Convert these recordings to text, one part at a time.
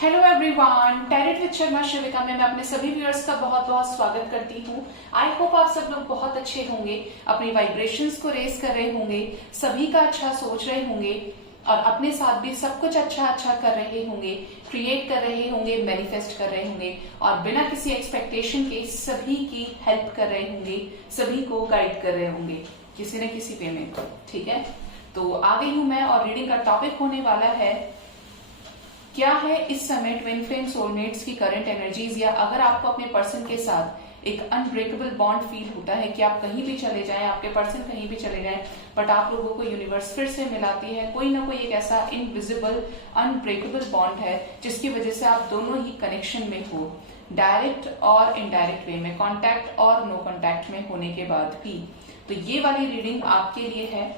Hello everyone, tarot with Sharma Shivika में मैं अपने सभी व्यूअर्स का बहुत बहुत स्वागत करती हूँ। आई होप आप सब लोग बहुत अच्छे होंगे, अपनी वाइब्रेशंस को रेज कर रहे होंगे, सभी का अच्छा सोच रहे होंगे और अपने साथ भी सब कुछ अच्छा अच्छा कर रहे होंगे, क्रिएट कर रहे होंगे, मैनिफेस्ट कर रहे होंगे और बिना किसी एक्सपेक्टेशन के सभी की हेल्प कर रहे होंगे, सभी को गाइड कर रहे होंगे किसी न किसी वे में। ठीक है, तो आ गई हूं मैं और रीडिंग का टॉपिक होने वाला है क्या है इस समय ट्विन फ्लेम सोलमेट्स की करंट एनर्जीज, या अगर आपको अपने पर्सन के साथ एक अनब्रेकेबल बॉन्ड फील होता है कि आप कहीं भी चले जाएं, आपके पर्सन कहीं भी चले जाएं, बट आप लोगों को यूनिवर्स फिर से मिलाती है, कोई ना कोई एक ऐसा इनविजिबल अनब्रेकेबल बॉन्ड है जिसकी वजह से आप दोनों ही कनेक्शन में हो, डायरेक्ट और इनडायरेक्ट वे में, कॉन्टैक्ट और नो कॉन्टैक्ट में होने के बाद भी। तो ये वाली रीडिंग आपके लिए है।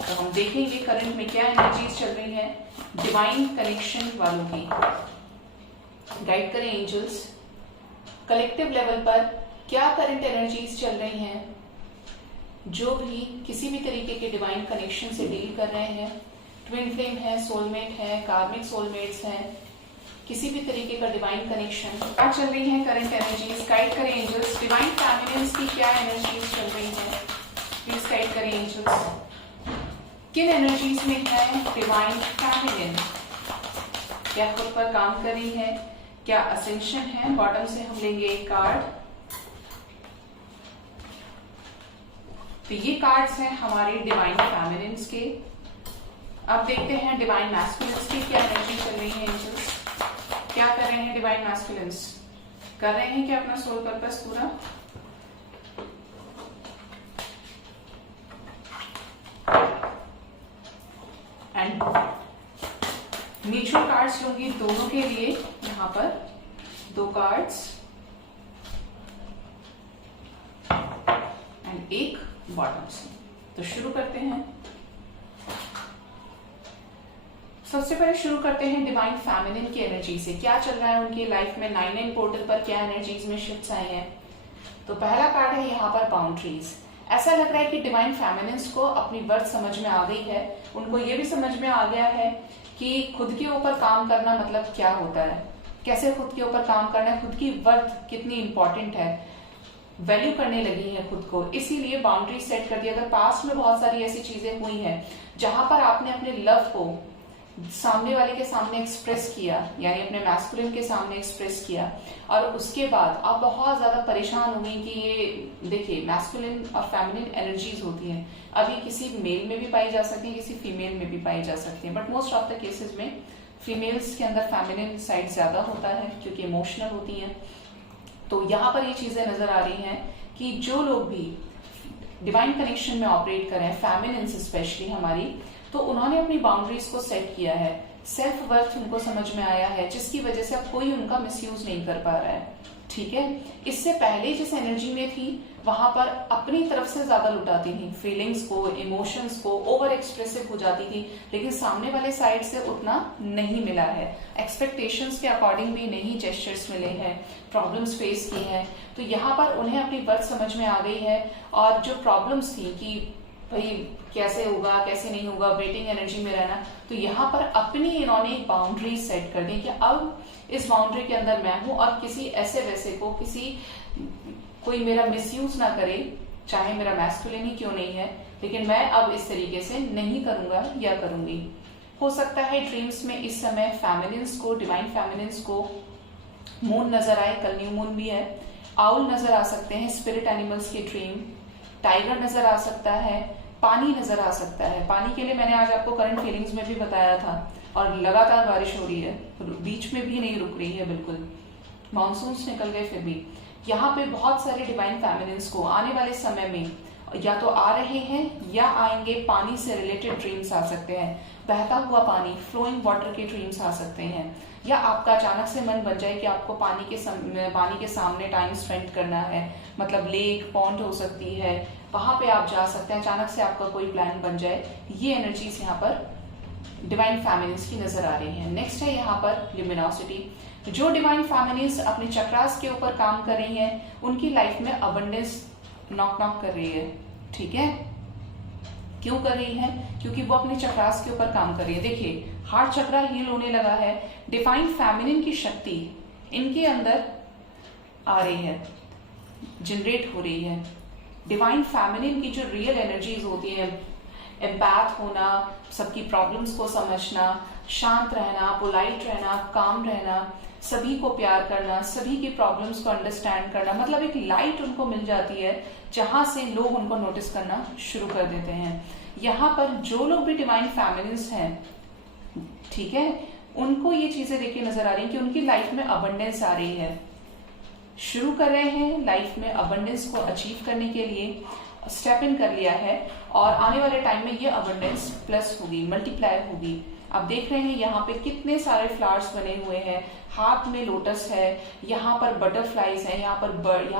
तो हम देखेंगे करंट में क्या एनर्जीज चल रही है डिवाइन कनेक्शन वालों की। गाइड करें एंजल्स, कलेक्टिव लेवल पर क्या करंट एनर्जीज चल रही हैं जो भी किसी भी तरीके के डिवाइन कनेक्शन से डील कर रहे हैं। ट्विन फ्लेम है, सोलमेट है, कार्मिक सोलमेट्स हैं, किसी भी तरीके का डिवाइन कनेक्शन क्या चल रही है करंट एनर्जीज। गाइड करें एंजल्स, डिवाइन फैमिलीज की क्या एनर्जीज चल रही है, प्लीज गाइड करें एंजल्स। किन एनर्जीज में है डिवाइन फैमिलियन, क्या खुद पर काम कर रही है, क्या असेंशन है। बॉटम से हम लेंगे एक कार्ड, तो ये कार्ड्स हैं हमारे डिवाइन फैमिलियंस के। अब देखते हैं डिवाइन मैस्कुलिन्स की क्या एनर्जी चल रही है एंजल्स। क्या कर रहे हैं डिवाइन मैस्कुलिन्स, कर रहे हैं क्या अपना सोल पर्पस पूरा। एंड म्यूचुअल कार्ड्स लूंगी दोनों के लिए, यहां पर दो कार्ड्स एंड एक बॉटम से। तो शुरू करते हैं। सबसे पहले शुरू करते हैं डिवाइन फैमिलिन की एनर्जी से। क्या चल रहा है उनकी लाइफ में, 9-9 पोर्टल पर क्या एनर्जीज में शिफ्ट्स आए हैं। तो पहला कार्ड है यहाँ पर बाउंड्रीज। ऐसा लग रहा है कि डिवाइन फैमिलिन्स को अपनी वर्थ समझ में आ गई है, उनको ये भी समझ में आ गया है कि खुद के ऊपर काम करना मतलब क्या होता है, कैसे खुद के ऊपर काम करना है, खुद की वर्थ कितनी इंपॉर्टेंट है, वैल्यू करने लगी है खुद को, इसीलिए बाउंड्री सेट कर दी। अगर पास्ट में बहुत सारी ऐसी चीजें हुई हैं जहां पर आपने अपने लव को सामने वाले के सामने एक्सप्रेस किया, यानी अपने मैस्कुलिन के सामने एक्सप्रेस किया, और उसके बाद आप बहुत ज्यादा परेशान हो गई कि ये देखिए मैस्कुलिन और फेमिनिन एनर्जीज होती हैं, अभी किसी मेल में भी पाई जा सकती है, किसी फीमेल में भी पाई जा सकती है, but most of the cases में फीमेल्स के अंदर फेमिनिन साइड ज्यादा होता है क्योंकि इमोशनल होती हैं। तो यहाँ पर ये चीजें नजर आ रही हैं कि जो लोग भी डिवाइन कनेक्शन में ऑपरेट करें, फेमिनिन स्पेशली हमारी, तो उन्होंने अपनी बाउंड्रीज को सेट किया है, सेल्फ वर्थ उनको समझ में आया है, जिसकी वजह से अब कोई उनका मिसयूज नहीं कर पा रहा है। ठीक है, इससे पहले जिस एनर्जी में थी वहां पर अपनी तरफ से ज्यादा लुटाती थी, फीलिंग्स को, इमोशंस को, ओवर एक्सप्रेसिव हो जाती थी, लेकिन सामने वाले साइड से उतना नहीं मिला है, एक्सपेक्टेशंस के अकॉर्डिंग भी नहीं जेस्चर्स मिले हैं, प्रॉब्लम्स फेस की हैं। तो यहाँ पर उन्हें अपनी वर्थ समझ में आ गई है और जो प्रॉब्लम्स थी कि भाई कैसे होगा कैसे नहीं होगा, वेटिंग एनर्जी में रहना, तो यहाँ पर अपनी इन्होंने बाउंड्री सेट कर दी कि अब इस बाउंड्री के अंदर मैं हूं और किसी ऐसे वैसे को, कोई मेरा मिसयूज ना करे, चाहे मेरा मैस्कुलिन ही क्यों नहीं है, लेकिन मैं अब इस तरीके से नहीं करूंगा या करूंगी। हो सकता है ड्रीम्स में इस समय फैमिलिन्स को, डिवाइन फैमिलिन्स को मून नजर आए, कल न्यू मून भी है, आउल नजर आ सकते हैं, स्पिरिट एनिमल्स के ड्रीम, टाइगर नजर आ सकता है, पानी नजर आ सकता है। पानी के लिए मैंने आज आपको करंट फीलिंग्स में भी बताया था, और लगातार बारिश हो रही है, बीच में भी नहीं रुक रही है बिल्कुल, मानसून्स निकल गए फिर भी। यहाँ पे बहुत सारे डिवाइन फैमिलिन्स को आने वाले समय में या तो आ रहे हैं या आएंगे, पानी से रिलेटेड ड्रीम्स आ सकते हैं, बहता हुआ पानी, फ्लोइंग वाटर के ड्रीम्स आ सकते हैं, या आपका अचानक से मन बन जाए कि आपको पानी के सामने टाइम स्पेंड करना है, मतलब लेक, पॉन्ड हो सकती है, वहां पे आप जा सकते हैं, अचानक से आपका कोई प्लान बन जाए। ये एनर्जीज यहाँ पर डिवाइन फैमिलीज की नजर आ रही है। नेक्स्ट है यहाँ पर ल्यूमिनोसिटी। जो डिवाइन फैमिलीज अपने चक्रास के ऊपर काम कर रही हैं, उनकी लाइफ में अबंडेंस नॉक नॉक कर रही है। ठीक है, क्यों कर रही है? क्योंकि वो अपने चक्रास के ऊपर काम कर रही है। देखिए, हार्ट चक्रा हील होने लगा है, डिवाइन फेमिनिन की शक्ति इनके अंदर आ रही है, जनरेट हो रही है। डिवाइन फेमिनिन की जो रियल एनर्जीज होती है, एम्पैथ होना, सबकी प्रॉब्लम्स को समझना, शांत रहना, पोलाइट रहना, काम रहना, सभी को प्यार करना, सभी की प्रॉब्लम्स को अंडरस्टैंड करना, मतलब एक लाइट उनको मिल जाती है जहां से लोग उनको नोटिस करना शुरू कर देते हैं। यहाँ पर जो लोग भी डिवाइन फेमिनिन्स हैं, ठीक है, उनको ये चीजें देख के नजर आ रही है कि उनकी लाइफ में अबंडेंस आ रही है, शुरू कर रहे हैं लाइफ में अबंडेंस को अचीव करने के लिए, स्टेप इन कर लिया है, और आने वाले टाइम में ये अबंडेंस प्लस होगी, मल्टीप्लाई होगी। आप देख रहे हैं यहाँ पे कितने सारे फ्लावर्स बने हुए हैं, हाथ में लोटस है, यहाँ पर बटरफ्लाईज है, यहाँ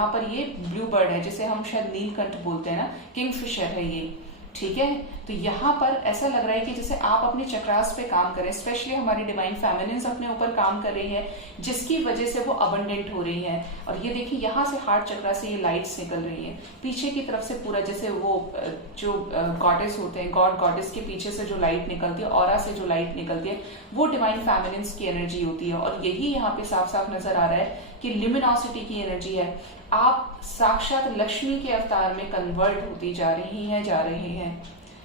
पर ये ब्लू बर्ड है जिसे हम शायद नीलकंठ बोलते हैं ना, किंगफिशर है ये, ठीक है। तो यहाँ पर ऐसा लग रहा है कि जैसे आप अपने चक्रास पे काम करें, स्पेशली हमारी डिवाइन फेमिनिन्स अपने ऊपर काम कर रही है, जिसकी वजह से वो अबंडेंट हो रही है। और ये देखिए यहाँ से हार्ट चक्रा से ये लाइट्स निकल रही है, पीछे की तरफ से पूरा जैसे वो जो गॉडेस होते हैं, गॉड गॉडेस के पीछे से जो लाइट निकलती है, ऑरा से जो लाइट निकलती है, वो डिवाइन फेमिनिन्स की एनर्जी होती है। और यही यहाँ पे साफ साफ नजर आ रहा है कि लिमिनोसिटी की एनर्जी है, आप साक्षात लक्ष्मी के अवतार में कन्वर्ट होती जा रही हैं,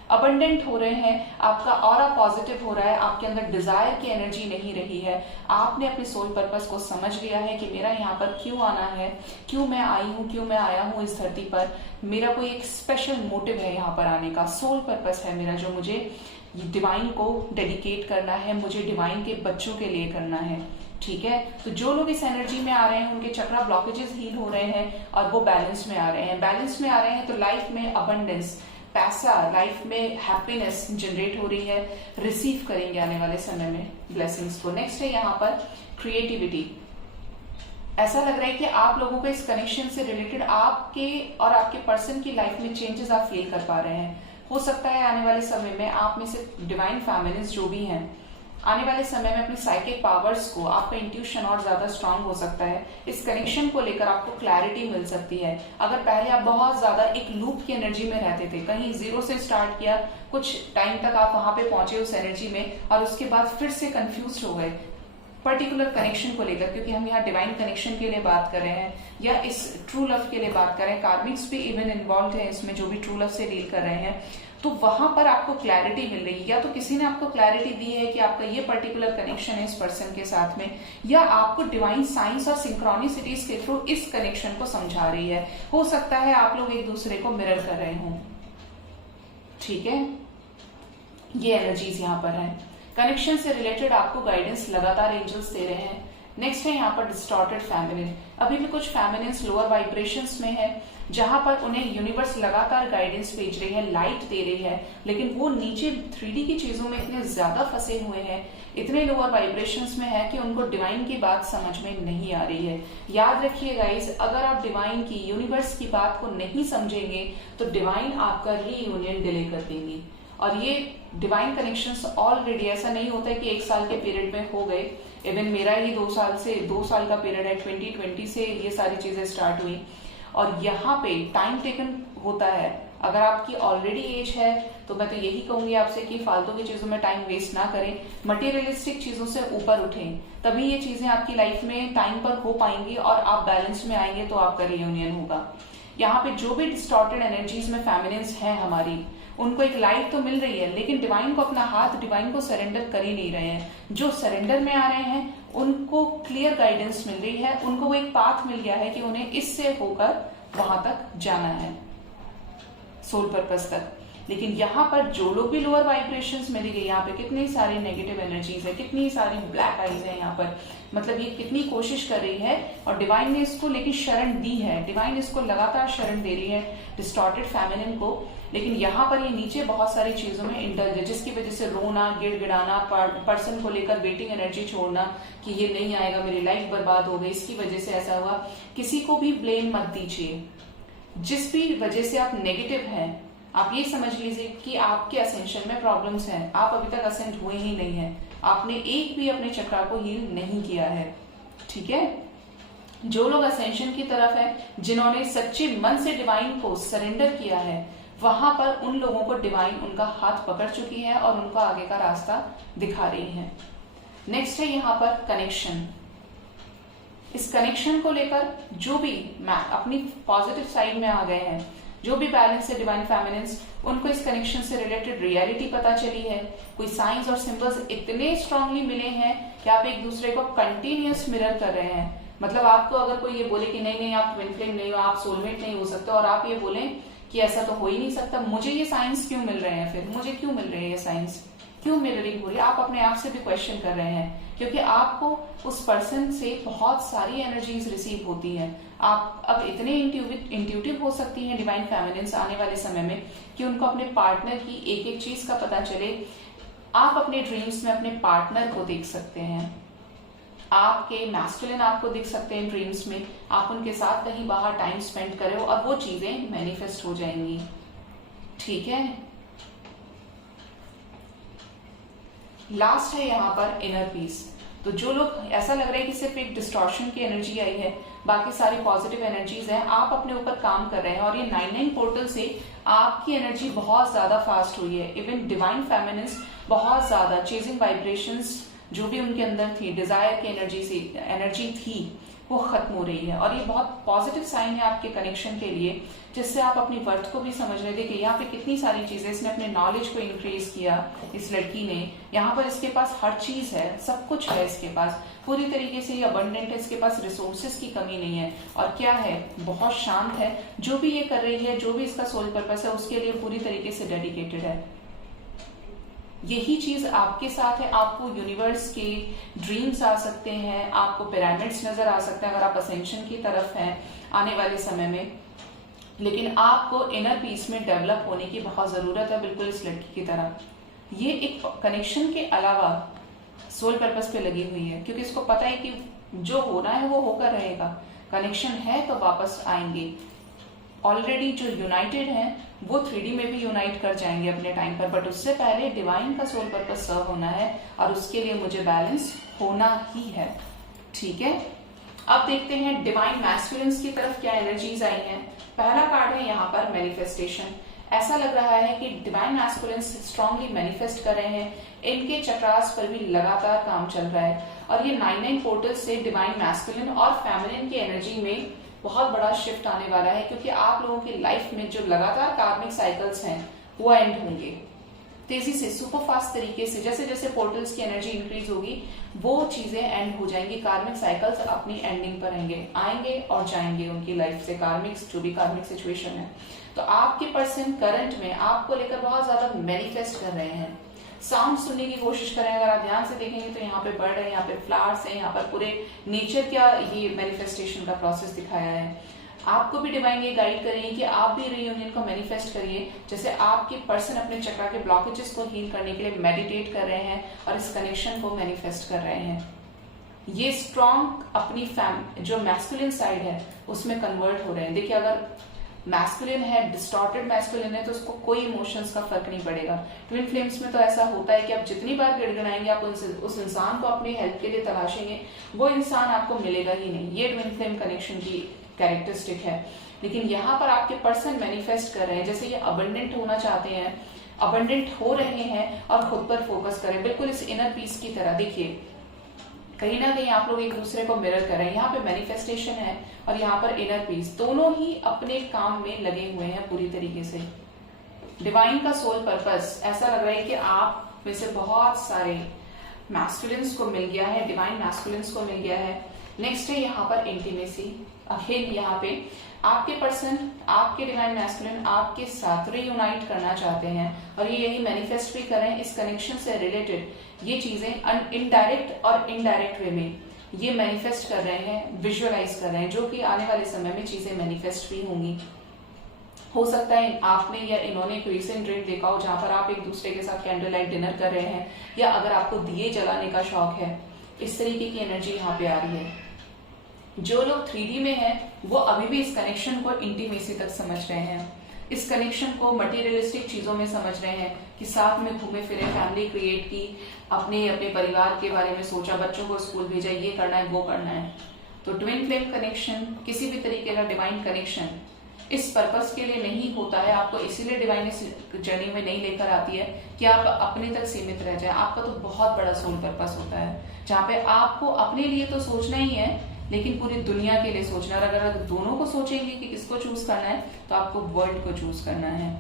अबंडेंट हो रहे हैं, आपका ऑरा पॉजिटिव हो रहा है, आपके अंदर डिजायर की एनर्जी नहीं रही है, आपने अपने सोल पर्पस को समझ लिया है कि मेरा यहाँ पर क्यों आना है, क्यों मैं आई हूँ, क्यों मैं आया हूँ इस धरती पर, मेरा कोई एक स्पेशल मोटिव है यहाँ पर आने का, सोल पर्पस है मेरा, जो मुझे डिवाइन को डेडिकेट करना है, मुझे डिवाइन के बच्चों के लिए करना है, ठीक है। तो जो लोग इस एनर्जी में आ रहे हैं उनके चक्रा ब्लॉकेजेस हील हो रहे हैं और वो बैलेंस में आ रहे हैं, बैलेंस में आ रहे हैं तो लाइफ में अबंडेंस, पैसा, लाइफ में हैप्पीनेस जनरेट हो रही है, रिसीव करेंगे आने वाले समय में ब्लेसिंग्स को। नेक्स्ट है यहाँ पर क्रिएटिविटी। ऐसा लग रहा है कि आप लोगों को इस कनेक्शन से रिलेटेड आपके और आपके पर्सन की लाइफ में चेंजेस आप फील कर पा रहे हैं। हो सकता है आने वाले समय में आप में से डिवाइन फेमिनिन्स जो भी हैं, आने वाले समय में अपने साइकिक पावर्स को, आपका इंट्यूशन और ज्यादा स्ट्रांग हो सकता है, इस कनेक्शन को लेकर आपको क्लैरिटी मिल सकती है। अगर पहले आप बहुत ज्यादा एक लूप की एनर्जी में रहते थे, कहीं जीरो से स्टार्ट किया, कुछ टाइम तक आप वहां पे पहुंचे उस एनर्जी में, और उसके बाद फिर से कंफ्यूज हो गए पर्टिकुलर कनेक्शन को लेकर, क्योंकि हम यहाँ डिवाइन कनेक्शन के लिए बात कर रहे हैं या इस ट्रू लव के लिए बात कर रहे हैं, कार्मिक्स भी इवन इन्वॉल्व है इसमें, जो भी ट्रू लव से डील कर रहे हैं, तो वहां पर आपको क्लैरिटी मिल रही है, या तो किसी ने आपको क्लैरिटी दी है कि आपका ये पर्टिकुलर कनेक्शन है इस पर्सन के साथ में, या आपको डिवाइन साइंस और सिंक्रोनिसिटीज के थ्रू इस कनेक्शन को समझा रही है। हो सकता है आप लोग एक दूसरे को मिरर कर रहे हो, ठीक है, ये एनर्जीज यहाँ पर है। कनेक्शन से रिलेटेड आपको गाइडेंस लगातार एंजल्स दे रहे हैं। नेक्स्ट है यहाँ पर डिस्टॉर्टेड फेमिनिन। अभी भी कुछ फेमिनिन्स लोअर वाइब्रेशंस में है, जहां पर उन्हें यूनिवर्स लगातार गाइडेंस भेज रही है, लाइट दे रही है, लेकिन वो नीचे 3D की चीजों में इतने ज्यादा फंसे हुए हैं, इतने लोअर वाइब्रेशंस में है कि उनको डिवाइन की बात समझ में नहीं आ रही है। याद रखिए गाइस, अगर आप डिवाइन की, यूनिवर्स की बात को नहीं समझेंगे तो डिवाइन आपका रीयूनियन डिले कर देंगी। और ये डिवाइन कनेक्शंस ऑलरेडी, ऐसा नहीं होता है कि 1 साल के पीरियड में हो गए, इवन मेरा ही 2 साल का पीरियड है, 2020 से ये सारी चीजें स्टार्ट हुई, और यहाँ पे टाइम टेकन होता है। अगर आपकी ऑलरेडी एज है तो मैं तो यही कहूंगी आपसे कि फालतू की चीजों में टाइम वेस्ट ना करें, मटेरियलिस्टिक चीजों से ऊपर उठें, तभी ये चीजें आपकी लाइफ में टाइम पर हो पाएंगी और आप बैलेंस में आएंगे तो आपका रियूनियन होगा। यहाँ पे जो भी डिस्टॉर्टेड एनर्जीज में फेमिनिन्स हैं हमारी, उनको एक लाइट तो मिल रही है, लेकिन डिवाइन को अपना हाथ, डिवाइन को सरेंडर कर ही नहीं रहे हैं। जो सरेंडर में आ रहे हैं उनको क्लियर गाइडेंस मिल रही है, उनको वो एक पाथ मिल गया है कि उन्हें इससे होकर वहां तक जाना है, सोल पर्पस तक। लेकिन यहाँ पर जो लोग भी लोअर वाइब्रेशंस मिली गई, यहाँ पे कितनी सारी नेगेटिव एनर्जीज है, कितनी सारी ब्लैक आईज है यहाँ पर, मतलब ये कितनी कोशिश कर रही है, और डिवाइन ने इसको लेकिन शरण दी है, डिवाइन इसको लगातार शरण दे रही है डिस्टॉर्टेड फेमिनिन को। लेकिन यहाँ पर ये नीचे बहुत सारी चीजों में इंडल्ज है, जिसकी वजह से रोना, गिड़गिड़ाना, पर्सन को लेकर वेटिंग एनर्जी छोड़ना कि ये नहीं आएगा, मेरी लाइफ बर्बाद हो गई, इसकी वजह से ऐसा हुआ। किसी को भी ब्लेम मत दीजिए, जिस भी वजह से आप नेगेटिव हैं, आप ये समझ लीजिए कि आपके असेंशन में प्रॉब्लम्स हैं, आप अभी तक असेंट हुए ही नहीं है, आपने एक भी अपने चक्रा को हील नहीं किया है, ठीक है। जो लोग असेंशन की तरफ है, जिन्होंने सच्चे मन से डिवाइन को सरेंडर किया है, वहां पर उन लोगों को डिवाइन उनका हाथ पकड़ चुकी है और उनको आगे का रास्ता दिखा रही है। नेक्स्ट है यहाँ पर कनेक्शन। इस कनेक्शन को लेकर जो भी अपनी पॉजिटिव साइड में आ गए हैं, जो भी बैलेंस है डिवाइन फेमिनिन्स, उनको इस कनेक्शन से रिलेटेड रियलिटी पता चली है। कोई साइंस और सिंबल्स इतने स्ट्रांगली मिले हैं कि आप एक दूसरे को कंटिन्यूअस मिरर कर रहे हैं। मतलब आपको अगर कोई ये बोले कि नहीं नहीं आप ट्विन फ्लेम नहीं हो, आप सोलमेट नहीं हो सकते, और आप ये बोलें कि ऐसा तो हो ही नहीं सकता, मुझे ये साइंस क्यों मिल रहे हैं, फिर मुझे क्यों मिल रहे हैं ये साइंस, क्यों मिररिंग हो रही है, आप अपने आप से भी क्वेश्चन कर रहे हैं, क्योंकि आपको उस पर्सन से बहुत सारी एनर्जीज रिसीव होती हैं। आप अब इतने इंट्यूटिव हो सकती हैं डिवाइन फेमिनिन्स आने वाले समय में कि उनको अपने पार्टनर की एक एक चीज का पता चले। आप अपने ड्रीम्स में अपने पार्टनर को देख सकते हैं, आपके मैस्कुलिन आपको दिख सकते हैं ड्रीम्स में, आप उनके साथ कहीं बाहर टाइम स्पेंड करें और वो चीजें मैनिफेस्ट हो जाएंगी। ठीक है, लास्ट है यहाँ पर इनर पीस। तो जो लोग ऐसा लग रहा है कि सिर्फ एक डिस्टॉर्शन की एनर्जी आई है, बाकी सारी पॉजिटिव एनर्जीज हैं, आप अपने ऊपर काम कर रहे हैं और ये 9-9 पोर्टल से आपकी एनर्जी बहुत ज्यादा फास्ट हुई है। इवन डिवाइन फेमिनिन्स बहुत ज्यादा चेजिंग वाइब्रेशंस जो भी उनके अंदर थी, डिजायर की एनर्जी थी, वो खत्म हो रही है। और ये बहुत पॉजिटिव साइन है आपके कनेक्शन के लिए, जिससे आप अपनी वर्थ को भी समझ रहे थे कि यहाँ पे कितनी सारी चीजें, इसने अपने नॉलेज को इंक्रीज किया, इस लड़की ने। यहाँ पर इसके पास हर चीज है, सब कुछ है इसके पास, पूरी तरीके से ये अबंडेंट है, इसके पास रिसोर्सेज की कमी नहीं है। और क्या है, बहुत शांत है। जो भी ये कर रही है, जो भी इसका सोल पर्पस है, उसके लिए पूरी तरीके से डेडिकेटेड है। यही चीज आपके साथ है। आपको यूनिवर्स के ड्रीम्स आ सकते हैं, आपको पिरामिड्स नजर आ सकते हैं अगर आप असेंशन की तरफ हैं आने वाले समय में। लेकिन आपको इनर पीस में डेवलप होने की बहुत जरूरत है, बिल्कुल इस लड़की की तरह। ये एक कनेक्शन के अलावा सोल पर्पस पे लगी हुई है, क्योंकि इसको पता है कि जो होना है वो होकर रहेगा। कनेक्शन है तो वापस आएंगे। ऑलरेडी जो यूनाइटेड हैं वो 3D में भी यूनाइट कर जाएंगे अपने टाइम पर, बट उससे पहले डिवाइन का सोल पर्पस सर्व होना है और उसके लिए मुझे बैलेंस होना ही है। ठीक है, अब देखते हैं डिवाइन मैस्कुलिन्स की तरफ क्या एनर्जीज आई हैं। पहला कार्ड है यहाँ पर मैनिफेस्टेशन। ऐसा लग रहा है कि डिवाइन मैस्कुलिन्स स्ट्रांगली मैनिफेस्ट कर रहे हैं, इनके चक्रास पर भी लगातार काम चल रहा है। और ये 9-9 पोर्टल से डिवाइन मैस्कुलिन और फेमिनिन की एनर्जी में बहुत बड़ा शिफ्ट आने वाला है, क्योंकि आप लोगों की लाइफ में जो लगातार कार्मिक साइकिल्स हैं वो एंड होंगे तेजी से, सुपर फास्ट तरीके से। जैसे जैसे पोर्टल्स की एनर्जी इंक्रीज होगी वो चीजें एंड हो जाएंगी, कार्मिक साइकिल्स अपनी एंडिंग पर आएंगे और जाएंगे उनकी लाइफ से, कार्मिक जो भी कार्मिक सिचुएशन है। तो आपके पर्सन करंट में आपको लेकर बहुत ज्यादा मैनिफेस्ट कर रहे हैं। साउंड सुनने की कोशिश करें, अगर आप ध्यान से देखेंगे तो यहाँ पे बर्ड है, यहाँ पे फ्लावर्स है, यहाँ पर पूरे नेचर का ये मैनिफेस्टेशन का प्रोसेस दिखाया है। आपको भी डिवाइन ये गाइड करिए कि आप भी रीयूनियन को मैनिफेस्ट करिए, जैसे आपके पर्सन अपने चक्रा के ब्लॉकेजेस को हील करने के लिए मेडिटेट कर रहे हैं और इस कनेक्शन को मैनिफेस्ट कर रहे हैं। ये स्ट्रॉन्ग अपनी जो मैस्कुलिन साइड है उसमें कन्वर्ट हो रहे हैं। देखिए, अगर मैस्कुलिन है, डिस्टॉर्टेड मैस्कुलिन है, तो उसको कोई इमोशंस का फर्क नहीं पड़ेगा। ट्विन फ्लेम्स में तो ऐसा होता है कि आप जितनी बार गिड़गिड़ाएंगे, आप उस इंसान को अपनी हेल्प के लिए तलाशेंगे, वो इंसान आपको मिलेगा ही नहीं। ये ट्विन फ्लेम कनेक्शन की कैरेक्टरिस्टिक है। लेकिन यहाँ पर आपके पर्सन मैनिफेस्ट कर रहे हैं, जैसे ये अबंडेंट होना चाहते हैं, अबंडेंट हो रहे हैं और खुद पर फोकस करें, बिल्कुल इस इनर पीस की तरह। देखिए, कहीं ना कहीं आप लोग एक दूसरे को मिरर कर रहे हैं। यहाँ पे मैनिफेस्टेशन है और यहाँ पर इनर पीस, दोनों ही अपने काम में लगे हुए हैं पूरी तरीके से। डिवाइन का सोल पर्पस, ऐसा लग रहा है कि आप में से बहुत सारे मैस्कुलिन्स को मिल गया है, डिवाइन मैस्कुलिन्स को मिल गया है। नेक्स्ट है यहाँ पर इंटीमेसी। अगेन यहाँ पे आपके पर्सन, आपके डिवाइन मैस्कुलिन आपके साथ रीयूनाइट करना चाहते हैं और ये यही मैनिफेस्ट भी कर रहे हैं। इस कनेक्शन से रिलेटेड ये चीजें इनडायरेक्ट और इनडायरेक्ट वे में ये मैनिफेस्ट कर रहे हैं, विजुअलाइज कर रहे हैं, जो कि आने वाले समय में चीजें मैनिफेस्ट भी होंगी। हो सकता है आपने या इन्होंने एक रिसेंट ड्रीम देखा हो जहां पर आप एक दूसरे के साथ कैंडल लाइट डिनर कर रहे हैं, या अगर आपको दिए जलाने का शौक है, इस तरीके की एनर्जी यहाँ पे आ रही है। जो लोग 3D में हैं वो अभी भी इस कनेक्शन को इंटीमेसी तक समझ रहे हैं, इस कनेक्शन को मटेरियलिस्टिक चीजों में समझ रहे हैं कि साथ में घूमे फिरे, फैमिली क्रिएट की, अपने अपने परिवार के बारे में सोचा, बच्चों को स्कूल भेजा, ये करना है वो करना है। तो ट्विन फ्लेम कनेक्शन, किसी भी तरीके का डिवाइन कनेक्शन इस पर्पस के लिए नहीं होता है, आपको इसीलिए डिवाइन इस जर्नी में नहीं लेकर आती है कि आप अपने तक सीमित रह जाए। आपका तो बहुत बड़ा सोल पर्पस होता है, जहाँ पे आपको अपने लिए तो सोचना ही है, लेकिन पूरी दुनिया के लिए सोचना। और अगर दोनों को सोचेंगे कि किसको चूज करना है, तो आपको वर्ल्ड को चूज करना है।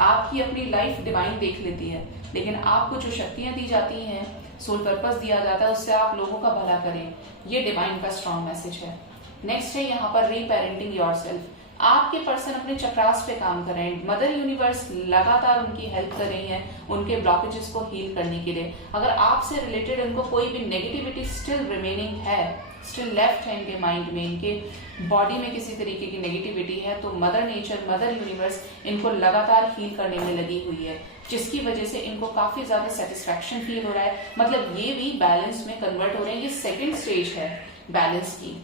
आपकी अपनी लाइफ डिवाइन देख लेती है, लेकिन आपको जो शक्तियां दी जाती हैं, सोल पर्पस दिया जाता है, उससे आप लोगों का भला करें। ये डिवाइन का स्ट्रॉन्ग मैसेज है। नेक्स्ट है यहाँ पर रीपेरेंटिंग योरसेल्फ। आपके पर्सन अपने चक्रास पे काम कर रहे हैं। मदर यूनिवर्स लगातार उनकी हेल्प कर रही है उनके ब्लॉकेजेस को हील करने के लिए। अगर आपसे रिलेटेड उनको कोई भी नेगेटिविटी स्टिल रिमेनिंग है, स्टिल लेफ्ट है इनके माइंड में, इनके बॉडी में किसी तरीके की नेगेटिविटी है, तो मदर नेचर, मदर यूनिवर्स इनको लगातार हील करने में लगी हुई है, जिसकी वजह से इनको काफी ज्यादा सेटिस्फैक्शन फील हो रहा है। मतलब ये भी बैलेंस में कन्वर्ट हो रहे हैं। ये सेकेंड स्टेज है बैलेंस की।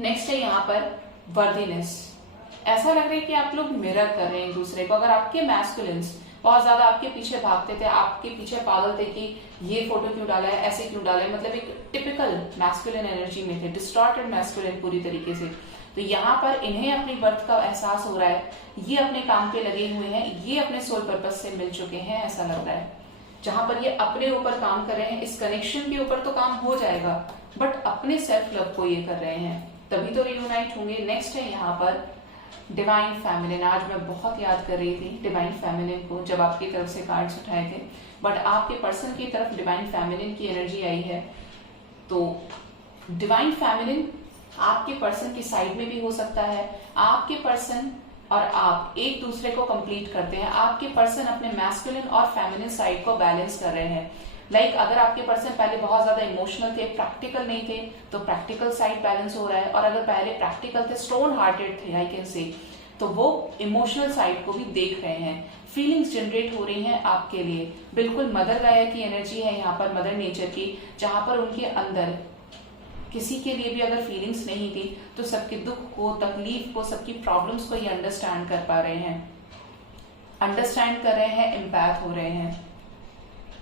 नेक्स्ट है यहाँ पर वर्दीनेस। ऐसा लग रहा है कि आप लोग मिरर कर रहे हैं एक दूसरे को। अगर आपके मैस्कुलिन्स बहुत ज्यादा आपके पीछे भागते थे, आपके पीछे पागल थे कि ये फोटो क्यों डाला है, ऐसे क्यों डाला है, मतलब एक टिपिकल मैस्कुलिन एनर्जी में थे, डिस्टॉर्टेड मैस्कुलिन पूरी तरीके से, तो यहाँ पर इन्हें अपनी बर्थ का एहसास हो रहा है। ये अपने काम पे लगे हुए हैं, ये अपने सोल पर्पस से मिल चुके हैं, ऐसा लग रहा है। जहां पर ये अपने ऊपर काम कर रहे हैं, इस कनेक्शन के ऊपर तो काम हो जाएगा, बट अपने सेल्फ लव को ये कर रहे हैं, तभी तो रियूनाइट होंगे। नेक्स्ट है यहाँ पर डिवाइन फेमिनिन। आज मैं बहुत याद कर रही थी डिवाइन फेमिनिन को जब आपकी तरफ से कार्ड्स उठाए थे, बट आपके पर्सन की तरफ डिवाइन फेमिनिन की एनर्जी आई है। तो डिवाइन फेमिनिन आपके पर्सन की साइड में भी हो सकता है। आपके पर्सन और आप एक दूसरे को कंप्लीट करते हैं। आपके पर्सन अपने मैस्कुलिन और फेमिनिन साइड को बैलेंस कर रहे हैं। अगर आपके पर्सन पहले बहुत ज्यादा इमोशनल थे, प्रैक्टिकल नहीं थे, तो प्रैक्टिकल साइड बैलेंस हो रहा है। और अगर पहले प्रैक्टिकल थे, स्टोन हार्टेड थे, आई कैन से, तो वो इमोशनल साइड को भी देख रहे हैं। फीलिंग्स जनरेट हो रही हैं आपके लिए। बिल्कुल मदर गाया की एनर्जी है यहाँ पर, मदर नेचर की, जहां पर उनके अंदर किसी के लिए भी अगर फीलिंग्स नहीं थी, तो सबके दुख को, तकलीफ को, सबकी प्रॉब्लम्स को ये अंडरस्टैंड कर पा रहे हैं, अंडरस्टैंड कर रहे हैं, एम्पैथ हो रहे हैं।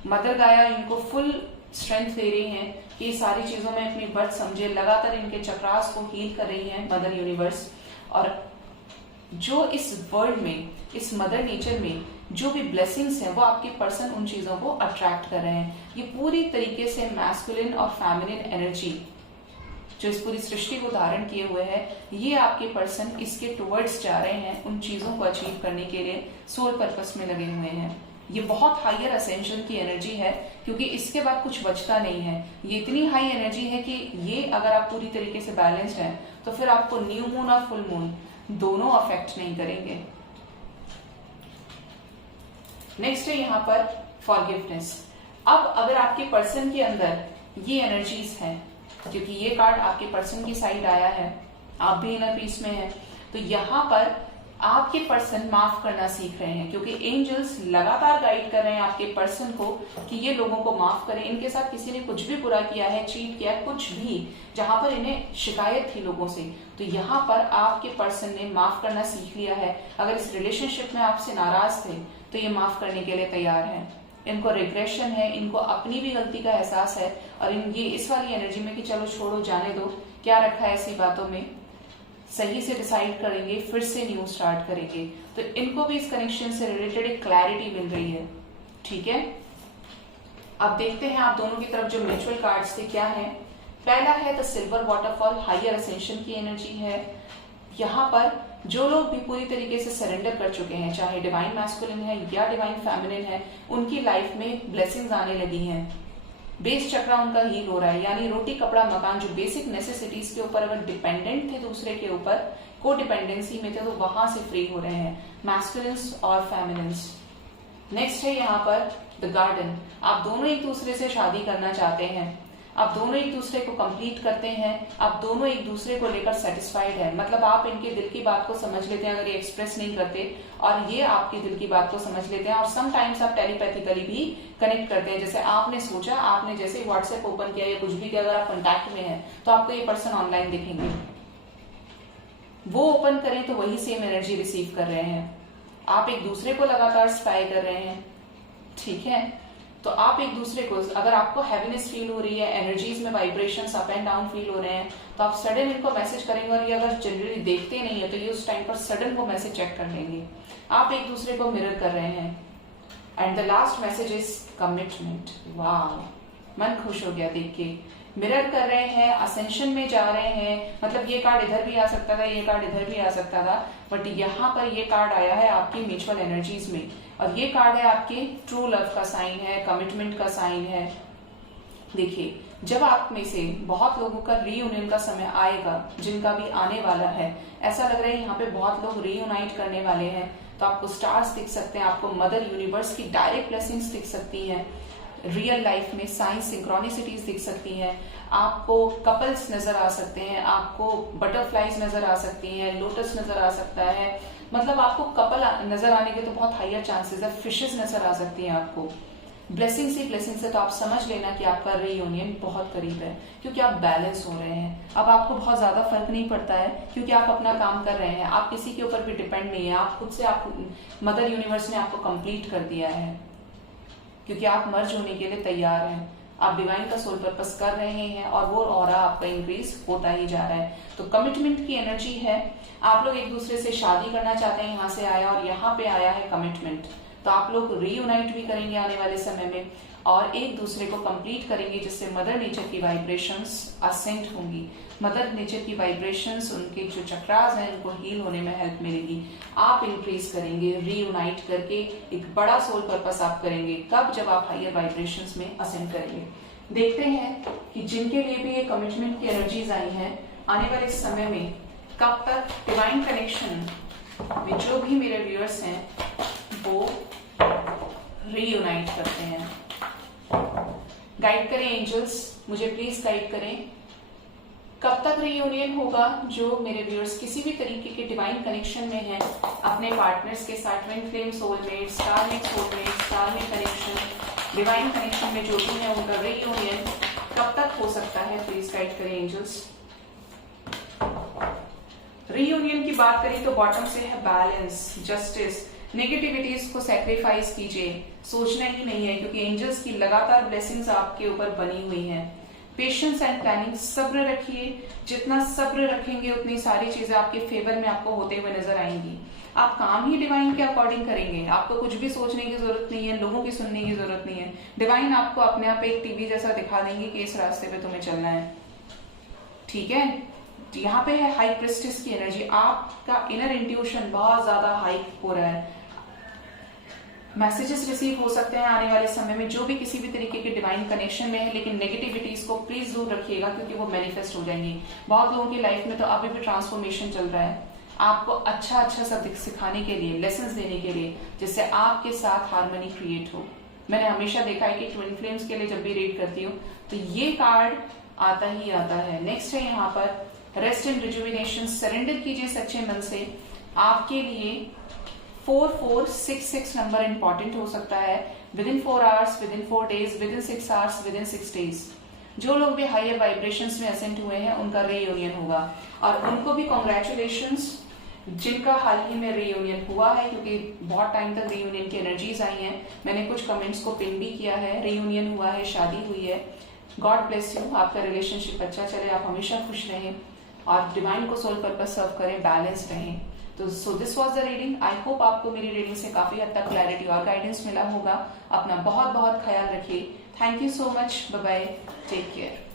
मदर गाया इनको फुल स्ट्रेंथ दे रही हैं कि सारी चीजों में अपनी बर्थ समझे। लगातार इनके चक्रास को हील कर रही है मदर यूनिवर्स। और जो इस वर्ल्ड में, इस मदर नेचर में जो भी ब्लेसिंग्स हैं, वो आपके पर्सन उन चीजों को अट्रैक्ट कर रहे हैं। ये पूरी तरीके से मैस्कुलिन और फेमिनिन एनर्जी जो इस पूरी सृष्टि को धारण किए हुए है, ये आपके पर्सन इसके टुवर्ड्स जा रहे हैं, उन चीजों को अचीव करने के लिए सोल पर्पस में लगे हुए हैं। ये बहुत हायर असेंशन की एनर्जी है, क्योंकि इसके बाद कुछ बचता नहीं है। ये इतनी हाई एनर्जी है कि ये अगर आप पूरी तरीके से बैलेंस्ड हैं, तो फिर आपको न्यू मून और फुल मून दोनों अफेक्ट नहीं करेंगे। नेक्स्ट है यहाँ पर फॉरगिवनेस। अब अगर आपके पर्सन के अंदर ये एनर्जीज हैं, क्योंकि ये कार्ड आपके पर्सन की साइड आया है, आप भी इनर पीस में हैं, तो यहाँ पर आपके पर्सन माफ करना सीख रहे हैं, क्योंकि एंजल्स लगातार गाइड कर रहे हैं आपके पर्सन को कि ये लोगों को माफ करें। इनके साथ किसी ने कुछ भी बुरा किया है, चीट किया है, कुछ भी, जहां पर इन्हें शिकायत थी लोगों से, तो यहाँ पर आपके पर्सन ने माफ करना सीख लिया है। अगर इस रिलेशनशिप में आपसे नाराज थे, तो ये माफ करने के लिए तैयार है। इनको रिग्रेशन है, इनको अपनी भी गलती का एहसास है, और ये इस वाली एनर्जी में कि चलो छोड़ो, जाने दो, क्या रखा है ऐसी बातों में, सही से डिसाइड करेंगे, फिर से न्यू स्टार्ट करेंगे। तो इनको भी इस कनेक्शन से रिलेटेड एक क्लैरिटी मिल रही है। ठीक है, अब देखते हैं आप दोनों की तरफ जो म्यूचुअल कार्ड्स थे क्या है। पहला है the silver waterfall, higher ascension की एनर्जी है। यहाँ पर जो लोग भी पूरी तरीके से सरेंडर कर चुके हैं, चाहे डिवाइन मैस्कुलिन है या डिवाइन फेमिनिन है, उनकी लाइफ में ब्लेसिंग्स आने लगी हैं। बेस चक्रा उनका हील हो रहा है, यानी रोटी कपड़ा मकान, जो बेसिक नेसेसिटीज के ऊपर अगर डिपेंडेंट थे दूसरे के ऊपर, को डिपेंडेंसी में थे, तो वहां से फ्री हो रहे हैं मैस्कुलिन्स और फेमिनिन्स। नेक्स्ट है यहाँ पर द गार्डन। आप दोनों एक दूसरे से शादी करना चाहते हैं, आप दोनों एक दूसरे को कंप्लीट करते हैं, आप दोनों एक दूसरे को लेकर सेटिस्फाइड है। मतलब आप इनके दिल की बात को समझ लेते हैं अगर ये एक्सप्रेस नहीं करते, और ये आपके दिल की बात को समझ लेते हैं। और समटाइम्स आप टेलीपैथिकली भी कनेक्ट करते हैं। जैसे आपने सोचा, आपने जैसे व्हाट्सएप ओपन किया या कुछ भी किया, अगर आप कॉन्टैक्ट में हैं तो आपको ये पर्सन ऑनलाइन दिखेंगे। वो ओपन करें तो वही सेम एनर्जी रिसीव कर रहे हैं। आप एक दूसरे को लगातार स्पाई कर रहे हैं। ठीक है, तो आप एक दूसरे को, अगर आपको हैवीनेस फील हो रही है, एनर्जीज में vibrations up and down feel हो रहे हैं, तो आप सडन इनको मैसेज करेंगे, और ये अगर जनरली देखते नहीं है तो ये उस टाइम पर सडन वो मैसेज चेक कर लेंगे। आप एक दूसरे को मिरर कर रहे हैं। And the last message is commitment. वाह, मन खुश हो गया देख के। मिरर कर रहे हैं, असेंशन में जा रहे हैं, मतलब ये कार्ड इधर भी आ सकता था, ये कार्ड इधर भी आ सकता था, बट यहाँ पर ये कार्ड आया है आपकी म्यूचुअल एनर्जीज में, और ये कार्ड है आपके ट्रू लव का साइन है, कमिटमेंट का साइन है। देखिए, जब आप में से बहुत लोगों का रीयूनियन का समय आएगा, जिनका भी आने वाला है, ऐसा लग रहा है यहाँ पे बहुत लोग रीयूनाइट करने वाले हैं, तो आपको स्टार्स दिख सकते हैं, आपको मदर यूनिवर्स की डायरेक्ट ब्लेसिंग्स दिख सकती हैं, रियल लाइफ में साइंस सिंक्रोनिसिटीज दिख सकती हैं, आपको कपल्स नजर आ सकते हैं, आपको बटरफ्लाईज नजर आ सकती हैं, लोटस नजर आ सकता है, मतलब आपको कपल नजर आने के तो बहुत हायर चांसेस है, फिशेस नजर आ सकती हैं आपको। ब्लेसिंग से तो आप समझ लेना कि आपका रीयूनियन बहुत करीब है, क्योंकि आप बैलेंस हो रहे हैं। अब आपको बहुत ज्यादा फर्क नहीं पड़ता है, क्योंकि आप अपना काम कर रहे हैं, आप किसी के ऊपर भी डिपेंड नहीं है, आप खुद से, आप मदर यूनिवर्स ने आपको कंप्लीट कर दिया है, क्योंकि आप मर्ज होने के लिए तैयार हैं, आप डिवाइन का सोल पर्पस कर रहे हैं, और वो ऑरा आपका इंक्रीज होता ही जा रहा है। तो कमिटमेंट की एनर्जी है, आप लोग एक दूसरे से शादी करना चाहते हैं, यहाँ से आया, और यहाँ पे आया है कमिटमेंट, तो आप लोग रीयूनाइट भी करेंगे आने वाले समय में, और एक दूसरे को कंप्लीट करेंगे, जिससे मदर नेचर की वाइब्रेशंस असेंट होंगी, मदर नेचर की वाइब्रेशंस, उनके जो चक्रास हैं उनको हील होने में हेल्प मिलेगी, आप इंक्रीज करेंगे रीयूनाइट करके, एक बड़ा सोल पर्पस आप करेंगे। कब? जब आप हायर वाइब्रेशंस में असेंट करेंगे। देखते हैं कि जिनके लिए भी ये कमिटमेंट की एनर्जीज आई हैं, आने वाले समय में कब तक डिवाइन कनेक्शन में जो भी मेरे व्यूअर्स हैं वो रीयूनाइट करते हैं। गाइड करें एंजल्स, मुझे प्लीज गाइड करें, कब तक रीयूनियन होगा जो मेरे व्यूअर्स किसी भी तरीके के डिवाइन कनेक्शन में हैं अपने पार्टनर्स के साथ, twin flame soulmate, starmate connection, divine connection में जो भी है उनका रीयूनियन कब तक हो सकता है, प्लीज गाइड करें एंजल्स। रीयूनियन की बात करें तो बॉटम से है बैलेंस, जस्टिस, नेगेटिविटीज को सैक्रिफाइस कीजिए, सोचना ही नहीं है, क्योंकि एंजल्स की लगातार ब्लेसिंग्स आपके ऊपर बनी हुई हैं। पेशेंस एंड प्लानिंग, सब्र रखिए, जितना सब्र रखेंगे उतनी सारी चीजें आपके फेवर में आपको होते हुए नजर आएंगी। आप काम ही डिवाइन के अकॉर्डिंग करेंगे, आपको कुछ भी सोचने की जरूरत नहीं है, लोगों की सुनने की जरूरत नहीं है, डिवाइन आपको अपने आप एक टीवी जैसा दिखा देंगे कि इस रास्ते पे तुम्हें चलना है, ठीक है। यहाँ पे है हाई प्रिस्टेस की एनर्जी, आपका इनर इंट्यूशन बहुत ज्यादा हाई हो रहा है, मैसेजेस रिसीव हो सकते हैं आने वाले समय में जो भी किसी भी तरीके के डिवाइन कनेक्शन में है, लेकिन नेगेटिविटीज को प्लीज दूर रखिएगा, क्योंकि वो मैनिफेस्ट हो जाएंगी। बहुत लोगों की लाइफ में तो अभी भी ट्रांसफॉर्मेशन चल रहा है, आपको अच्छा अच्छा सब सिखाने के लिए, लेसन्स देने के लिए, जिससे आपके साथ हार्मनी क्रिएट हो। मैंने हमेशा देखा है कि ट्विन फ्लेम्स के लिए जब भी रीड करती हूँ तो ये कार्ड आता ही आता है। नेक्स्ट है यहाँ पर रेस्ट एंड रिजुविनेशन, सरेंडर कीजिए सच्चे मन से। आपके लिए 4466 नंबर इंपॉर्टेंट हो सकता है, with in 4 hours, with in 4 days, with in 6 hours, with in 6 days. जो लोग भी हायर वाइब्रेशंस में असेंट हुए हैं उनका रीयूनियन होगा, और उनको भी कॉन्ग्रेचुलेशंस जिनका हाल ही में रीयूनियन हुआ है, क्योंकि बहुत टाइम तक रीयूनियन की एनर्जीज आई हैं। मैंने कुछ कमेंट्स को पिन भी किया है, रीयूनियन हुआ है, शादी हुई है। गॉड ब्लेस यू, आपका रिलेशनशिप अच्छा चले, आप हमेशा खुश रहें और डिवाइन को सोल पर्पस सर्व करें, बैलेंस रहें। तो so this was the reading. I hope आपको मेरी रीडिंग से काफी हद तक क्लैरिटी और गाइडेंस मिला होगा। अपना बहुत बहुत ख्याल रखिए। Thank you so much, bye bye, take care.